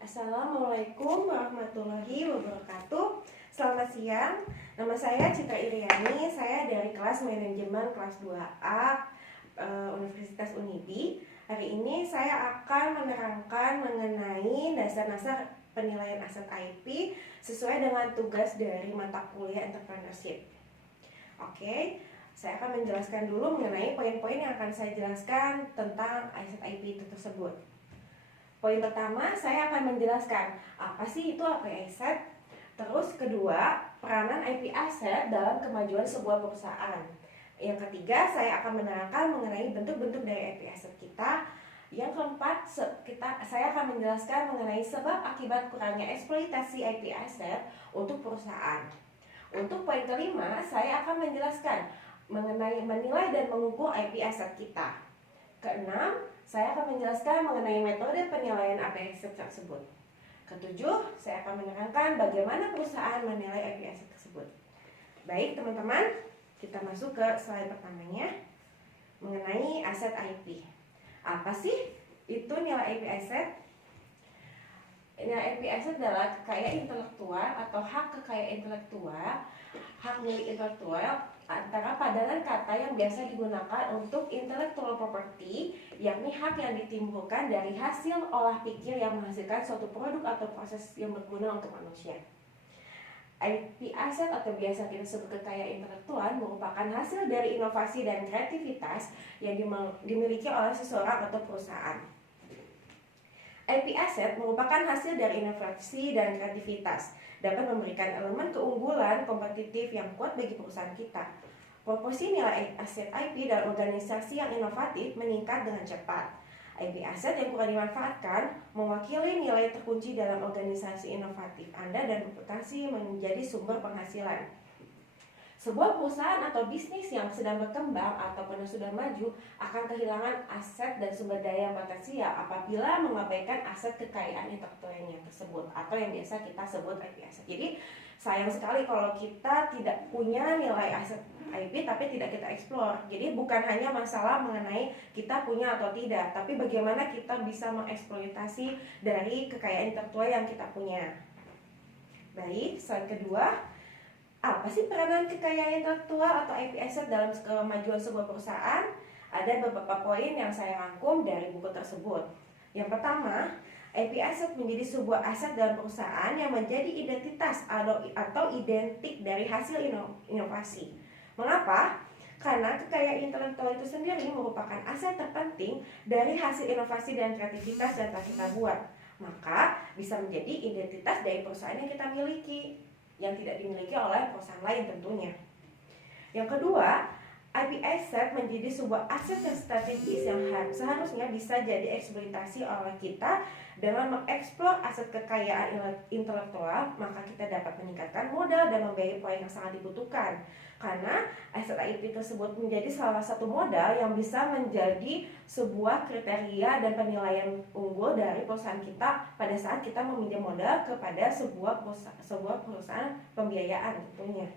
Assalamualaikum warahmatullahi wabarakatuh. Selamat siang, nama saya Citra Iriani. Saya dari kelas manajemen kelas 2A Universitas Unibi. Hari ini saya akan menerangkan mengenai dasar-dasar penilaian aset IP sesuai dengan tugas dari mata kuliah entrepreneurship. Oke, saya akan menjelaskan dulu mengenai poin-poin yang akan saya jelaskan tentang aset IP itu tersebut. Poin pertama, saya akan menjelaskan apa sih itu IP asset. Terus kedua, peranan IP asset dalam kemajuan sebuah perusahaan. Yang ketiga, saya akan menerangkan mengenai bentuk-bentuk dari IP asset kita. Yang keempat, saya akan menjelaskan mengenai sebab akibat kurangnya eksploitasi IP asset untuk perusahaan. Untuk poin kelima, saya akan menjelaskan mengenai menilai dan mengukur IP asset kita. Keenam, saya akan menjelaskan mengenai metode penilaian IP asset tersebut. Ketujuh, saya akan menerangkan bagaimana perusahaan menilai IP asset tersebut. Baik teman-teman, kita masuk ke slide pertamanya mengenai aset IP. Apa sih itu nilai IP asset? Nilai IP asset adalah kekayaan intelektual atau hak kekayaan intelektual, hak milik intelektual antara padanan kata yang biasa digunakan untuk intellectual property, yakni hak yang ditimbulkan dari hasil olah pikir yang menghasilkan suatu produk atau proses yang berguna untuk manusia. IP asset atau biasa kita sebut kekayaan intelektual merupakan hasil dari inovasi dan kreativitas yang dimiliki oleh seseorang atau perusahaan. IP asset merupakan hasil dari inovasi dan kreativitas, dapat memberikan elemen keunggulan kompetitif yang kuat bagi perusahaan kita. Proporsi nilai aset IP dalam organisasi yang inovatif meningkat dengan cepat. IP aset yang kurang dimanfaatkan mewakili nilai terkunci dalam organisasi inovatif Anda dan reputasi menjadi sumber penghasilan. Sebuah perusahaan atau bisnis yang sedang berkembang ataupun yang sudah maju akan kehilangan aset dan sumber daya yang potensial apabila mengabaikan aset kekayaan intelektualnya tersebut atau yang biasa kita sebut IP aset. Jadi sayang sekali kalau kita tidak punya nilai aset IP tapi tidak kita eksplor. Jadi bukan hanya masalah mengenai kita punya atau tidak, tapi bagaimana kita bisa mengeksploitasi dari kekayaan intelektual yang kita punya. Baik, slide kedua. Apa sih peranan kekayaan intelektual atau IP asset dalam kemajuan sebuah perusahaan? Ada beberapa poin yang saya rangkum dari buku tersebut. Yang pertama, IP asset menjadi sebuah aset dalam perusahaan yang menjadi identitas atau identik dari hasil inovasi. Mengapa? Karena kekayaan intelektual itu sendiri merupakan aset terpenting dari hasil inovasi dan kreativitas yang telah kita buat. Maka bisa menjadi identitas dari perusahaan yang kita miliki, yang tidak dimiliki oleh perusahaan lain tentunya. Yang kedua, IP asset menjadi sebuah aset yang strategis yang seharusnya bisa jadi eksploitasi oleh kita. Dengan mengeksplor aset kekayaan intelektual, maka kita dapat meningkatkan modal dan membiayai proyek yang sangat dibutuhkan. Karena aset IP tersebut menjadi salah satu modal yang bisa menjadi sebuah kriteria dan penilaian unggul dari perusahaan kita pada saat kita meminjam modal kepada sebuah perusahaan pembiayaan tentunya.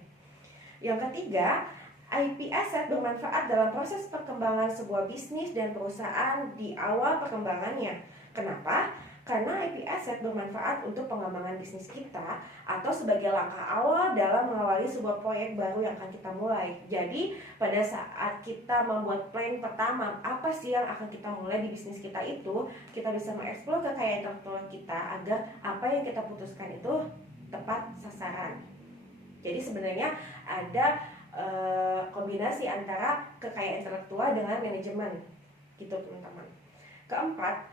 Yang ketiga, IP asset bermanfaat dalam proses perkembangan sebuah bisnis dan perusahaan di awal perkembangannya. Kenapa? Karena IP asset bermanfaat untuk pengembangan bisnis kita atau sebagai langkah awal dalam mengawali sebuah proyek baru yang akan kita mulai. Jadi pada saat kita membuat plan pertama, apa sih yang akan kita mulai di bisnis kita itu, kita bisa mengeksplor kekayaan intelektual kita agar apa yang kita putuskan itu tepat sasaran. Jadi sebenarnya ada kombinasi antara kekayaan intelektual dengan manajemen, gitu teman-teman. Keempat,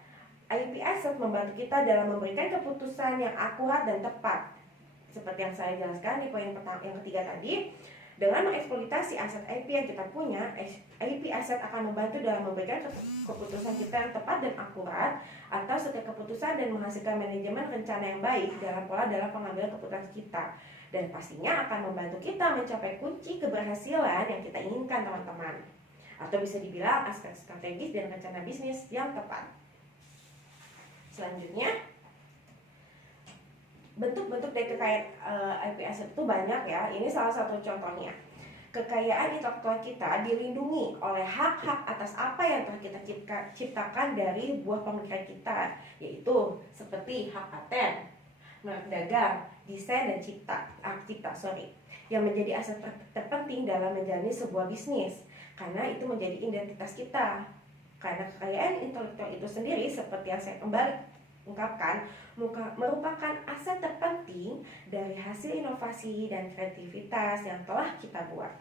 IP asset membantu kita dalam memberikan keputusan yang akurat dan tepat. Seperti yang saya jelaskan di poin yang ketiga tadi, dengan mengeksploitasi aset IP yang kita punya, IP asset akan membantu dalam memberikan keputusan kita yang tepat dan akurat atas setiap keputusan dan menghasilkan manajemen rencana yang baik dalam pengambilan keputusan kita. Dan pastinya akan membantu kita mencapai kunci keberhasilan yang kita inginkan teman-teman. Atau bisa dibilang aspek strategis dan rencana bisnis yang tepat. Selanjutnya, bentuk-bentuk dari kekayaan IP asset itu banyak ya. Ini salah satu contohnya. Kekayaan intelektual kita dilindungi oleh hak-hak atas apa yang telah kita ciptakan dari buah pemikiran kita, yaitu seperti hak paten, merek dagang, desain dan cipta, yang menjadi aset terpenting dalam menjalani sebuah bisnis, karena itu menjadi identitas kita. Karena kekayaan intelektual itu sendiri, seperti yang saya kembali ungkapkan, merupakan aset terpenting dari hasil inovasi dan kreativitas yang telah kita buat.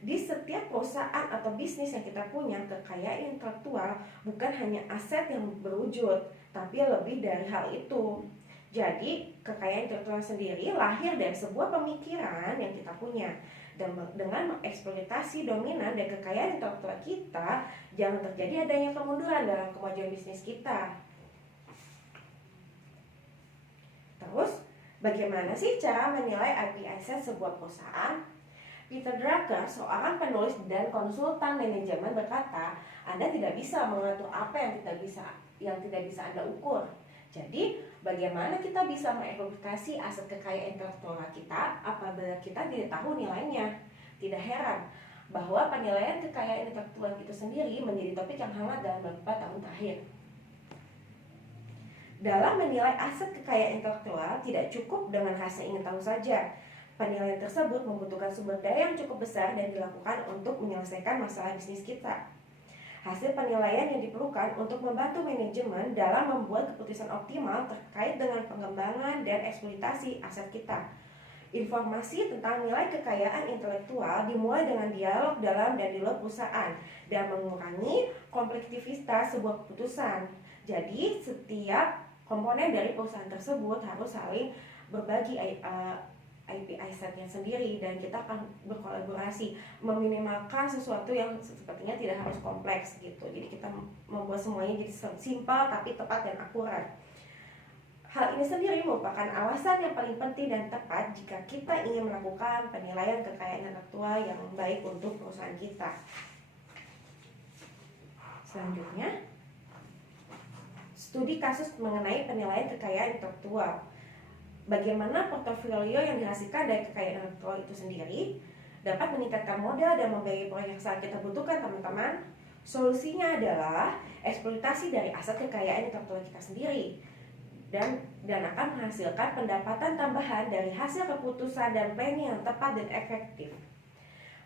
Di setiap perusahaan atau bisnis yang kita punya, kekayaan intelektual bukan hanya aset yang berwujud, tapi lebih dari hal itu. Jadi, kekayaan intelektual sendiri lahir dari sebuah pemikiran yang kita punya. Dan dengan mengeksploitasi dominan dan kekayaan intelektual kita, jangan terjadi adanya kemunduran dalam kemajuan bisnis kita. Terus, bagaimana sih cara menilai IP asset sebuah perusahaan? Peter Drucker, seorang penulis dan konsultan manajemen, berkata, Anda tidak bisa mengatur apa yang tidak bisa Anda ukur. Jadi, bagaimana kita bisa mengeksploitasi aset kekayaan intelektual kita apabila kita tidak tahu nilainya? Tidak heran bahwa penilaian kekayaan intelektual itu sendiri menjadi topik yang hangat dalam beberapa tahun terakhir. Dalam menilai aset kekayaan intelektual, tidak cukup dengan rasa ingin tahu saja. Penilaian tersebut membutuhkan sumber daya yang cukup besar dan dilakukan untuk menyelesaikan masalah bisnis kita. Hasil penilaian yang diperlukan untuk membantu manajemen dalam membuat keputusan optimal terkait dengan pengembangan dan eksploitasi aset kita. Informasi tentang nilai kekayaan intelektual dimulai dengan dialog dalam dan di luar perusahaan dan mengurangi kompleksitas sebuah keputusan. Jadi, setiap komponen dari perusahaan tersebut harus saling berbagi IP assetnya sendiri, dan kita akan berkolaborasi meminimalkan sesuatu yang sepertinya tidak harus kompleks gitu. Jadi kita membuat semuanya jadi simpel tapi tepat dan akurat. Hal ini sendiri merupakan alasan yang paling penting dan tepat jika kita ingin melakukan penilaian kekayaan intelektual yang baik untuk perusahaan kita. Selanjutnya, studi kasus mengenai penilaian kekayaan intelektual. Bagaimana portofolio yang dihasilkan dari kekayaan intelektual itu sendiri dapat meningkatkan modal dan membiayai proyek yang saat kita butuhkan, teman-teman? Solusinya adalah eksploitasi dari aset kekayaan intelektual kita sendiri dan akan menghasilkan pendapatan tambahan dari hasil keputusan dan planning yang tepat dan efektif.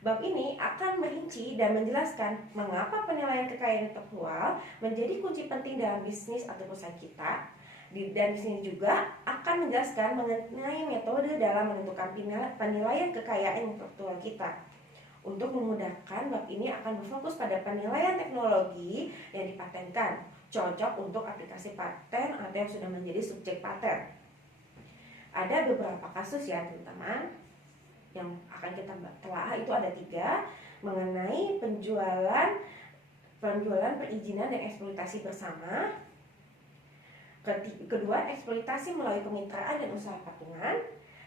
Bab ini akan merinci dan menjelaskan mengapa penilaian kekayaan intelektual menjadi kunci penting dalam bisnis atau perusahaan kita. Dan di sini juga akan menjelaskan mengenai metode dalam menentukan penilaian kekayaan intelektual kita. Untuk memudahkan, bab ini akan berfokus pada penilaian teknologi yang dipatenkan, cocok untuk aplikasi paten atau yang sudah menjadi subjek paten. Ada beberapa kasus ya teman-teman yang akan kita telah, itu ada 3, mengenai penjualan, perizinan dan eksploitasi bersama. Kedua, eksploitasi melalui kemitraan dan usaha patungan.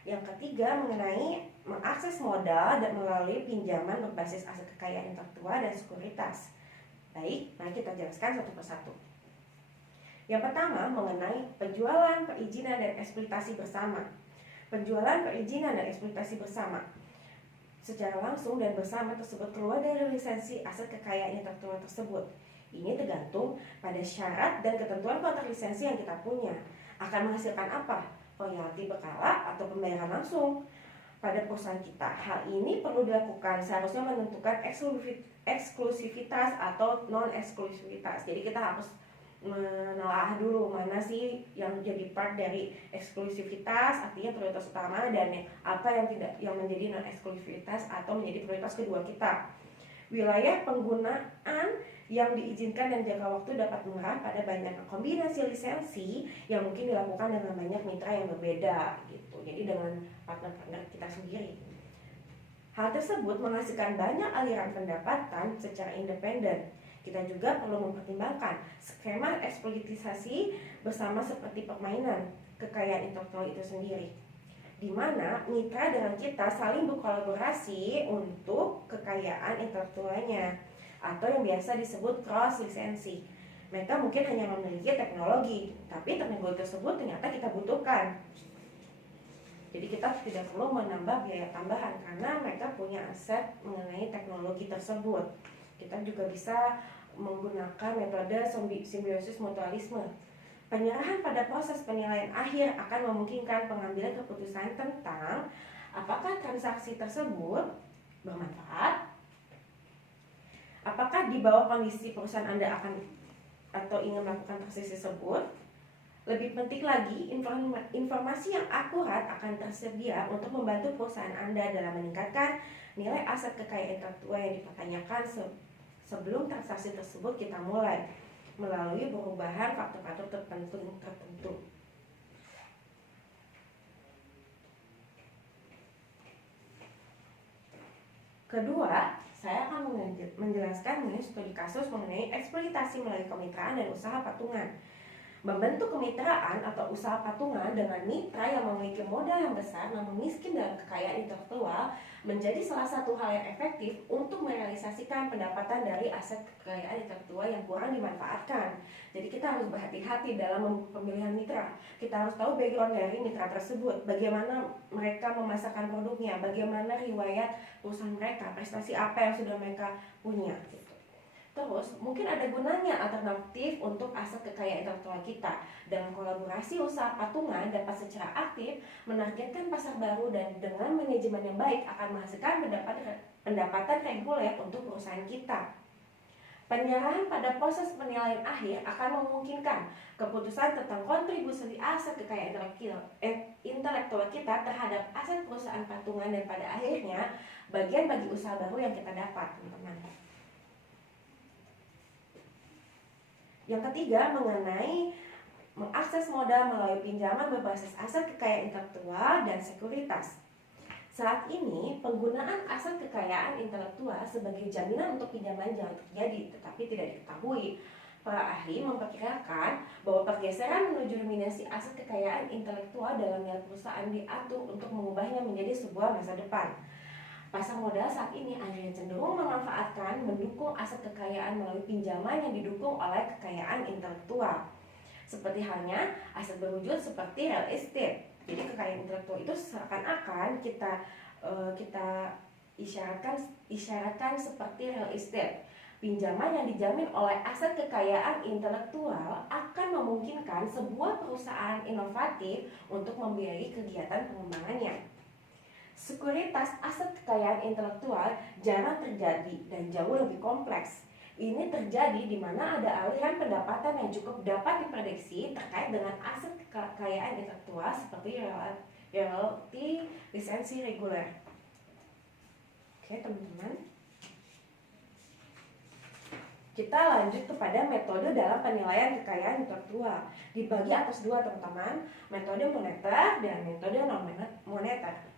Yang ketiga, mengenai mengakses modal dan melalui pinjaman berbasis aset kekayaan intelektual dan sekuritas. Baik, mari kita jelaskan satu persatu. Yang pertama, mengenai penjualan, perizinan, dan eksploitasi bersama. Penjualan, perizinan, dan eksploitasi bersama secara langsung dan bersama tersebut keluar dari lisensi aset kekayaan intelektual tersebut. Ini tergantung pada syarat dan ketentuan kontrak lisensi yang kita punya. Akan menghasilkan apa? Royalti berkala atau pembayaran langsung pada perusahaan kita. Hal ini perlu dilakukan, seharusnya menentukan eksklusivitas atau non-eksklusivitas. Jadi kita harus menelaah dulu mana sih yang jadi part dari eksklusivitas, artinya prioritas utama, dan apa yang menjadi non-eksklusivitas atau menjadi prioritas kedua kita. Wilayah penggunaan yang diizinkan dan jangka waktu dapat mengarah pada banyak kombinasi lisensi yang mungkin dilakukan dengan banyak mitra yang berbeda gitu. Jadi dengan partner-partner kita sendiri. Hal tersebut menghasilkan banyak aliran pendapatan secara independen. Kita juga perlu mempertimbangkan skema eksploitasi bersama seperti permainan kekayaan intelektual itu sendiri, di mana mitra dengan kita saling berkolaborasi untuk kekayaan intelektualnya, atau yang biasa disebut cross lisensi. Mereka mungkin hanya memiliki teknologi, tapi teknologi tersebut ternyata kita butuhkan. Jadi kita tidak perlu menambah biaya tambahan karena mereka punya aset mengenai teknologi tersebut. Kita juga bisa menggunakan metode simbiosis mutualisme. Penyerahan pada proses penilaian akhir akan memungkinkan pengambilan keputusan tentang apakah transaksi tersebut bermanfaat, apakah di bawah kondisi perusahaan Anda akan atau ingin melakukan transaksi tersebut. Lebih penting lagi, informasi yang akurat akan tersedia untuk membantu perusahaan Anda dalam meningkatkan nilai aset kekayaan intelektual yang dipertanyakan sebelum transaksi tersebut kita mulai melalui perubahan faktor-faktor tertentu. Kedua, saya akan menjelaskan mengenai studi kasus mengenai eksploitasi melalui kemitraan dan usaha patungan. Membentuk kemitraan atau usaha patungan dengan mitra yang memiliki modal yang besar namun miskin dalam kekayaan intelektual menjadi salah satu hal yang efektif untuk merealisasikan pendapatan dari aset kekayaan intelektual yang kurang dimanfaatkan. Jadi kita harus berhati-hati dalam pemilihan mitra. Kita harus tahu background dari mitra tersebut, bagaimana mereka memasarkan produknya, bagaimana riwayat perusahaan mereka, prestasi apa yang sudah mereka punya. Terus, mungkin ada gunanya alternatif untuk aset kekayaan intelektual kita. Dengan kolaborasi usaha patungan dapat secara aktif menargetkan pasar baru dan dengan manajemen yang baik akan menghasilkan pendapatan reguler untuk perusahaan kita. Penyerahan pada proses penilaian akhir akan memungkinkan keputusan tentang kontribusi aset kekayaan intelektual kita terhadap aset perusahaan patungan dan pada akhirnya bagian bagi usaha baru yang kita dapat, teman-teman. Yang ketiga, mengenai mengakses modal melalui pinjaman berbasis aset kekayaan intelektual dan sekuritas. Saat ini, penggunaan aset kekayaan intelektual sebagai jaminan untuk pinjaman jarang terjadi, tetapi tidak diketahui. Para ahli memperkirakan bahwa pergeseran menuju dominasi aset kekayaan intelektual dalam nilai perusahaan diatur untuk mengubahnya menjadi sebuah masa depan. Pasar modal saat ini akhirnya cenderung memanfaatkan mendukung aset kekayaan melalui pinjaman yang didukung oleh kekayaan intelektual. Seperti halnya aset berwujud seperti real estate. Jadi kekayaan intelektual itu seakan-akan kita isyaratkan seperti real estate. Pinjaman yang dijamin oleh aset kekayaan intelektual akan memungkinkan sebuah perusahaan inovatif untuk membiayai kegiatan pengembangannya. Sekuritas aset kekayaan intelektual jarang terjadi dan jauh lebih kompleks. Ini terjadi di mana ada aliran pendapatan yang cukup dapat diprediksi terkait dengan aset kekayaan intelektual seperti royalti, lisensi reguler. Oke, teman-teman. Kita lanjut kepada metode dalam penilaian kekayaan intelektual. Dibagi atas dua, teman-teman, metode moneter dan metode non-moneter.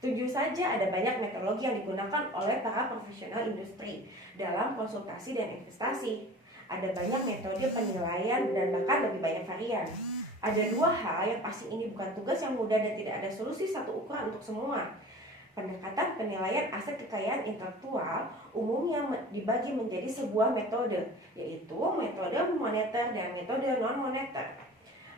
Tentu saja ada banyak metodologi yang digunakan oleh para profesional industri dalam konsultasi dan investasi. Ada banyak metode penilaian dan bahkan lebih banyak varian. Ada dua hal yang pasti ini bukan tugas yang mudah dan tidak ada solusi satu ukuran untuk semua. Pendekatan penilaian aset kekayaan intelektual umumnya dibagi menjadi sebuah metode, yaitu metode moneter dan metode non-moneter.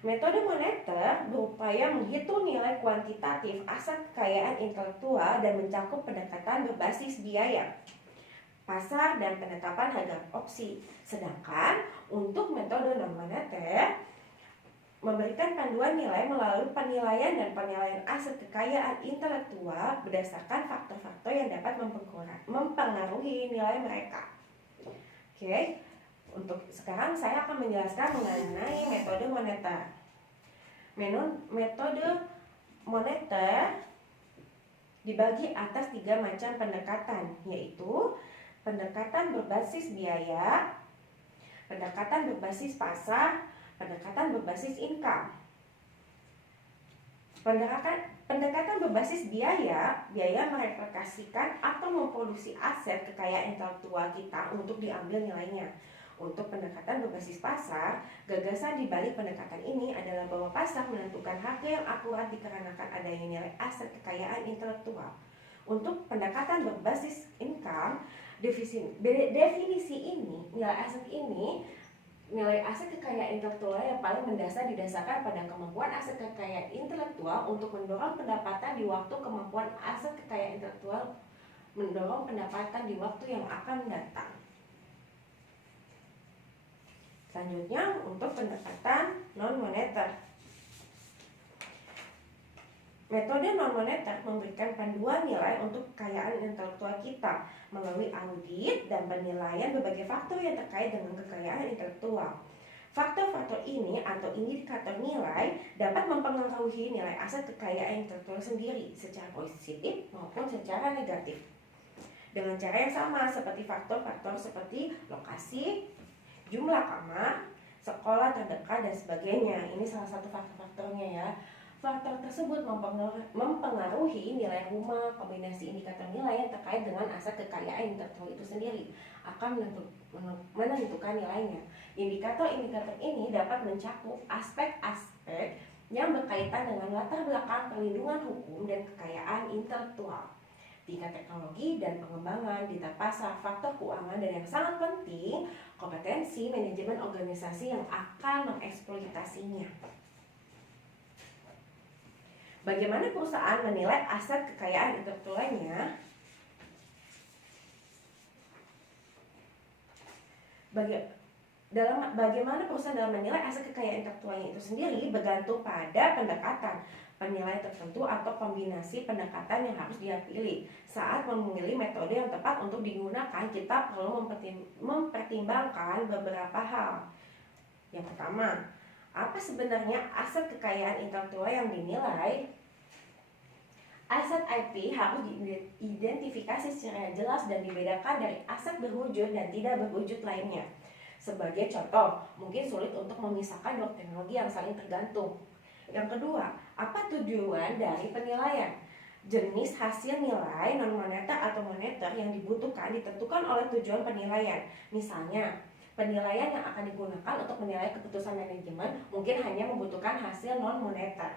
Metode moneter berupaya menghitung nilai kuantitatif aset kekayaan intelektual dan mencakup pendekatan berbasis biaya, pasar, dan penetapan harga opsi. Sedangkan untuk metode non-moneter memberikan panduan nilai melalui penilaian dan penilaian aset kekayaan intelektual berdasarkan faktor-faktor yang dapat mempengaruhi nilai mereka. Oke. Untuk sekarang saya akan menjelaskan mengenai metode moneter. Metode moneter dibagi atas 3 macam pendekatan, yaitu pendekatan berbasis biaya, pendekatan berbasis pasar, pendekatan berbasis income. Pendekatan berbasis biaya mereplikasikan atau memproduksi aset kekayaan intelektual kita untuk diambil nilainya. Untuk pendekatan berbasis pasar, gagasan di balik pendekatan ini adalah bahwa pasar menentukan harga yang akurat dikarenakan adanya nilai aset kekayaan intelektual. Untuk pendekatan berbasis income, definisi ini, nilai aset ini nilai aset kekayaan intelektual yang paling mendasar didasarkan pada kemampuan aset kekayaan intelektual untuk mendorong pendapatan di waktu kemampuan aset kekayaan intelektual mendorong pendapatan di waktu yang akan mendatang. Selanjutnya untuk pendapatan non-moneter. Metode non-moneter memberikan panduan nilai untuk kekayaan intelektual kita melalui audit dan penilaian berbagai faktor yang terkait dengan kekayaan intelektual. Faktor-faktor ini atau indikator nilai dapat mempengaruhi nilai aset kekayaan intelektual sendiri secara positif maupun secara negatif. Dengan cara yang sama seperti faktor-faktor seperti lokasi, jumlah kamar, sekolah terdekat dan sebagainya. Ini salah satu faktor-faktornya ya. Faktor tersebut mempengaruhi nilai rumah. Kombinasi indikator nilai yang terkait dengan aset kekayaan intelektual itu sendiri akan menentukan nilainya. Indikator-indikator ini dapat mencakup aspek-aspek yang berkaitan dengan latar belakang perlindungan hukum dan kekayaan intelektual, tingkat teknologi dan pengembangan, data pasar, faktor keuangan, dan yang sangat penting, kompetensi manajemen organisasi yang akan mengeksploitasinya. Bagaimana perusahaan menilai aset kekayaan intelektualnya? Bagaimana perusahaan dalam menilai aset kekayaan intelektualnya itu sendiri bergantung pada pendekatan penilaian tertentu atau kombinasi pendekatan yang harus dia pilih. Saat memilih metode yang tepat untuk digunakan, kita perlu mempertimbangkan beberapa hal. Yang pertama, apa sebenarnya aset kekayaan intelektual yang dinilai? Aset IP harus diidentifikasi secara jelas dan dibedakan dari aset berwujud dan tidak berwujud lainnya. Sebagai contoh, mungkin sulit untuk memisahkan dua teknologi yang saling tergantung. Yang kedua, apa tujuan dari penilaian? Jenis hasil nilai non-moneter atau moneter yang dibutuhkan ditentukan oleh tujuan penilaian. Misalnya, penilaian yang akan digunakan untuk menilai keputusan manajemen mungkin hanya membutuhkan hasil non-moneter.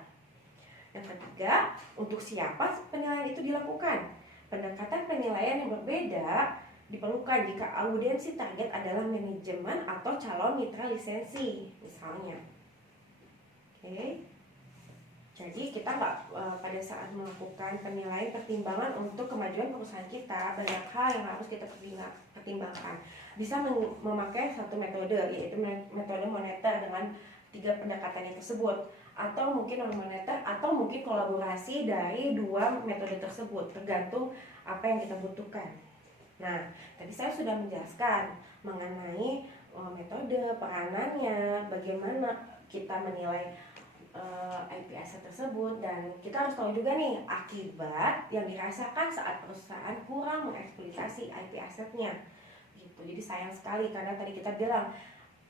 Yang ketiga, untuk siapa penilaian itu dilakukan? Pendekatan penilaian yang berbeda diperlukan jika audiensi target adalah manajemen atau calon mitra lisensi, misalnya. Oke. Jadi kita pada saat melakukan penilaian pertimbangan untuk kemajuan perusahaan kita, banyak hal yang harus kita pertimbangkan. Bisa memakai satu metode, yaitu metode moneter dengan 3 pendekatan yang tersebut, atau mungkin non-moneter, atau mungkin kolaborasi dari 2 metode tersebut, tergantung apa yang kita butuhkan. Nah, tadi saya sudah menjelaskan mengenai metode, peranannya, bagaimana kita menilai IP aset tersebut, dan kita harus tahu juga nih akibat yang dirasakan saat perusahaan kurang mengeksploitasi IP asetnya gitu. Jadi sayang sekali karena tadi kita bilang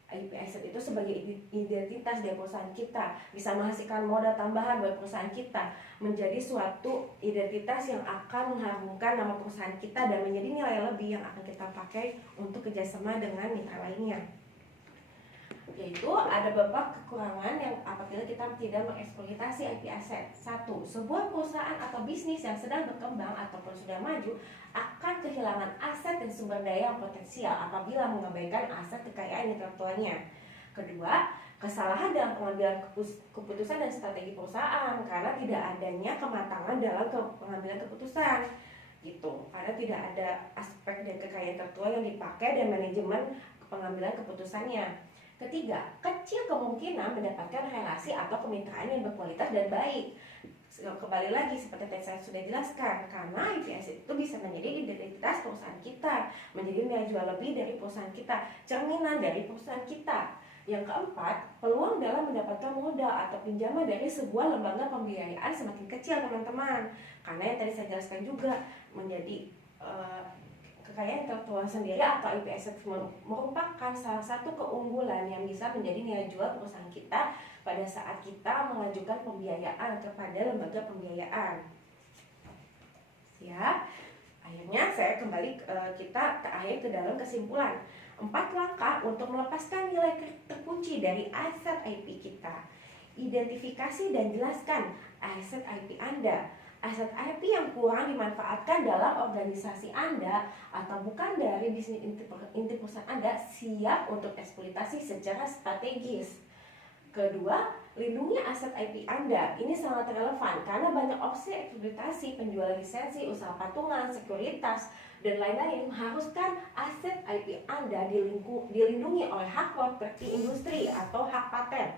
IP aset itu sebagai identitas dari perusahaan kita, bisa menghasilkan modal tambahan buat perusahaan kita, menjadi suatu identitas yang akan mengharumkan nama perusahaan kita dan menjadi nilai lebih yang akan kita pakai untuk kerjasama dengan mitra lainnya. Yaitu ada beberapa kekurangan yang apabila kita tidak mengeksploitasi IP aset. 1. Sebuah perusahaan atau bisnis yang sedang berkembang ataupun sudah maju akan kehilangan aset dan sumber daya yang potensial apabila mengabaikan aset kekayaan intelektualnya. Kedua, kesalahan dalam pengambilan keputusan dan strategi perusahaan karena tidak adanya kematangan dalam pengambilan keputusan gitu, karena tidak ada aspek dan kekayaan intelektual yang dipakai dan manajemen pengambilan keputusannya. Ketiga, kecil kemungkinan mendapatkan relasi atau kemitraan yang berkualitas dan baik. Kembali lagi seperti yang saya sudah jelaskan, karena IP aset itu bisa menjadi identitas perusahaan kita, menjadi nilai jual lebih dari perusahaan kita, cerminan dari perusahaan kita. Yang keempat, peluang dalam mendapatkan modal atau pinjaman dari sebuah lembaga pembiayaan semakin kecil, teman-teman. Karena yang tadi saya jelaskan juga, menjadi kekayaan intelektual sendiri atau IP aset merupakan salah satu keunggulan yang bisa menjadi nilai jual perusahaan kita pada saat kita mengajukan pembiayaan kepada lembaga pembiayaan. Ya, akhirnya saya kembali kita ke dalam kesimpulan. 4 langkah untuk melepaskan nilai terkunci dari aset IP kita. Identifikasi dan jelaskan aset IP Anda. aset IP yang kurang dimanfaatkan dalam organisasi Anda atau bukan dari bisnis inti perusahaan Anda siap untuk eksploitasi secara strategis. Kedua, lindungi aset IP Anda. Ini sangat relevan karena banyak opsi eksploitasi, penjualan lisensi, usaha patungan, sekuritas, dan lain-lain mengharuskan aset IP Anda dilindungi oleh hak properti industri atau hak paten.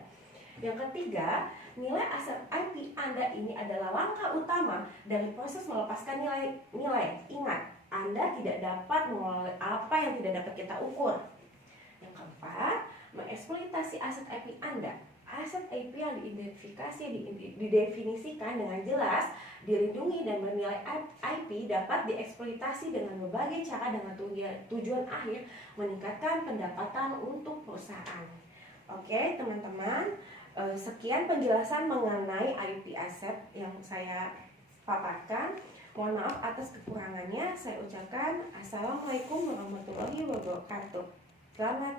Yang ketiga, nilai aset IP Anda ini adalah langkah utama dari proses melepaskan nilai. Ingat, Anda tidak dapat mengelola apa yang tidak dapat kita ukur. Yang keempat, mengeksploitasi aset IP Anda. Aset IP yang didefinisikan dengan jelas, dilindungi dan bernilai IP dapat dieksploitasi dengan berbagai cara dengan tujuan akhir meningkatkan pendapatan untuk perusahaan. Oke, teman-teman. Sekian penjelasan mengenai IP aset yang saya paparkan. Mohon maaf atas kekurangannya. Saya ucapkan Assalamualaikum warahmatullahi wabarakatuh. Selamat